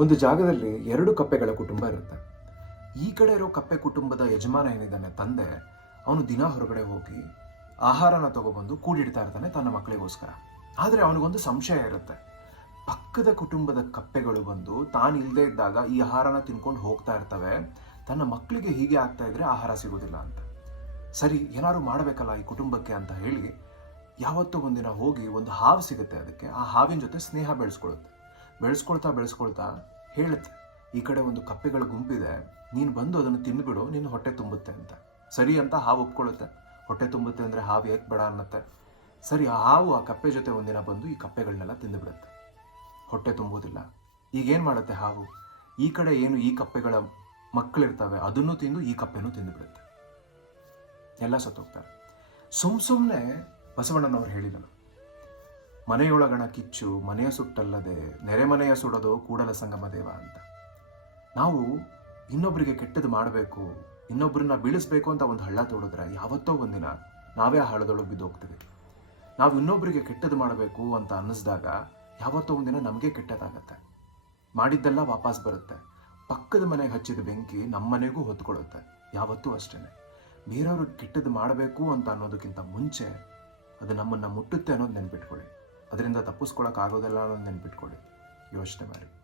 ಒಂದು ಜಾಗದಲ್ಲಿ ಎರಡು ಕಪ್ಪೆಗಳ ಕುಟುಂಬ ಇರುತ್ತೆ. ಈ ಕಡೆ ಇರೋ ಕಪ್ಪೆ ಕುಟುಂಬದ ಯಜಮಾನ ಏನಿದ್ದಾನೆ ತಂದೆ, ಅವನು ದಿನ ಹೊರಗಡೆ ಹೋಗಿ ಆಹಾರನ ತಗೊಬಂದು ಕೂಡಿಡ್ತಾ ಇರ್ತಾನೆ ತನ್ನ ಮಕ್ಕಳಿಗೋಸ್ಕರ. ಆದರೆ ಅವನಿಗೊಂದು ಸಂಶಯ ಇರುತ್ತೆ. ಪಕ್ಕದ ಕುಟುಂಬದ ಕಪ್ಪೆಗಳು ಬಂದು ತಾನು ಇಲ್ಲದೆ ಇದ್ದಾಗ ಈ ಆಹಾರನ ತಿನ್ಕೊಂಡು ಹೋಗ್ತಾ ಇರ್ತವೆ. ತನ್ನ ಮಕ್ಕಳಿಗೆ ಹೀಗೆ ಆಗ್ತಾ ಇದ್ರೆ ಆಹಾರ ಸಿಗೋದಿಲ್ಲ ಅಂತ. ಸರಿ, ಏನಾದ್ರು ಮಾಡಬೇಕಲ್ಲ ಈ ಕುಟುಂಬಕ್ಕೆ ಅಂತ ಹೇಳಿ ಯಾವತ್ತೂ ಒಂದಿನ ಹೋಗಿ ಒಂದು ಹಾವು ಸಿಗುತ್ತೆ ಅದಕ್ಕೆ. ಆ ಹಾವಿನ ಜೊತೆ ಸ್ನೇಹ ಬೆಳೆಸ್ಕೊಳ್ಳುತ್ತೆ. ಬೆಳೆಸ್ಕೊಳ್ತಾ ಬೆಳೆಸ್ಕೊಳ್ತಾ ಹೇಳುತ್ತೆ, ಈ ಕಡೆ ಒಂದು ಕಪ್ಪೆಗಳ ಗುಂಪಿದೆ, ನೀನು ಬಂದು ಅದನ್ನು ತಿಂದುಬಿಡು, ನಿನ್ನ ಹೊಟ್ಟೆ ತುಂಬುತ್ತೆ ಅಂತ. ಸರಿ ಅಂತ ಹಾವು ಒಪ್ಕೊಳ್ಳುತ್ತೆ. ಹೊಟ್ಟೆ ತುಂಬುತ್ತೆ ಅಂದರೆ ಹಾವು ಏಕೆ ಬೇಡ ಅನ್ನತ್ತೆ. ಸರಿ, ಆ ಹಾವು ಆ ಕಪ್ಪೆ ಜೊತೆ ಒಂದಿನ ಬಂದು ಈ ಕಪ್ಪೆಗಳನ್ನೆಲ್ಲ ತಿಂದುಬಿಡುತ್ತೆ. ಹೊಟ್ಟೆ ತುಂಬುವುದಿಲ್ಲ. ಈಗೇನು ಮಾಡುತ್ತೆ ಹಾವು? ಈ ಕಡೆ ಏನು ಈ ಕಪ್ಪೆಗಳ ಮಕ್ಕಳಿರ್ತವೆ, ಅದನ್ನು ತಿಂದು ಈ ಕಪ್ಪೆನೂ ತಿಂದುಬಿಡುತ್ತೆ. ಎಲ್ಲ ಸತ್ತೋಗ್ತಾರೆ. ಸುಮ್ ಸುಮ್ಮನೆ ಬಸವಣ್ಣನವರು ಹೇಳಿದನು ಮನೆಯೊಳಗಣ ಕಿಚ್ಚು, ಮನೆಯ ಸುಟ್ಟಲ್ಲದೆ ನೆರೆಮನೆಯ ಸುಡೋದು ಕೂಡಲ ಸಂಗಮ ದೇವ ಅಂತ. ನಾವು ಇನ್ನೊಬ್ಬರಿಗೆ ಕೆಟ್ಟದ್ದು ಮಾಡಬೇಕು ಇನ್ನೊಬ್ಬರನ್ನ ಬೀಳಿಸ್ಬೇಕು ಅಂತ ಒಂದು ಹಳ್ಳ ತೋಡಿದ್ರೆ ಯಾವತ್ತೋ ಒಂದಿನ ನಾವೇ ಆ ಹಳ್ಳದೊಳಗೆ ಬಿದ್ದೋಗ್ತೀವಿ ನಾವು ಇನ್ನೊಬ್ಬರಿಗೆ ಕೆಟ್ಟದ್ದು ಮಾಡಬೇಕು ಅಂತ ಅನ್ನಿಸ್ದಾಗ ಯಾವತ್ತೋ ಒಂದಿನ ನಮಗೆ ಕೆಟ್ಟದಾಗತ್ತೆ. ಮಾಡಿದ್ದೆಲ್ಲ ವಾಪಸ್ ಬರುತ್ತೆ. ಪಕ್ಕದ ಮನೆಗೆ ಹಚ್ಚಿದ ಬೆಂಕಿ ನಮ್ಮ ಮನೆಗೂ ಹೊತ್ಕೊಳ್ಳುತ್ತೆ. ಯಾವತ್ತೂ ಅಷ್ಟೇ ಬೇರೆಯವ್ರಿಗೆ ಕೆಟ್ಟದ್ದು ಮಾಡಬೇಕು ಅಂತ ಅನ್ನೋದಕ್ಕಿಂತ ಮುಂಚೆ ಅದು ನಮ್ಮನ್ನು ಮುಟ್ಟುತ್ತೆ ಅನ್ನೋದು ನೆನ್ಪಿಟ್ಕೊಳ್ಳಿ. ಅದರಿಂದ ತಪ್ಪಿಸ್ಕೊಳಕ್ಕಾಗೋದಿಲ್ಲ ಅನ್ನೋದು ನೆನ್ಪಿಟ್ಕೊಳ್ಳಿ. ಯೋಚನೆ ಮಾಡಿ.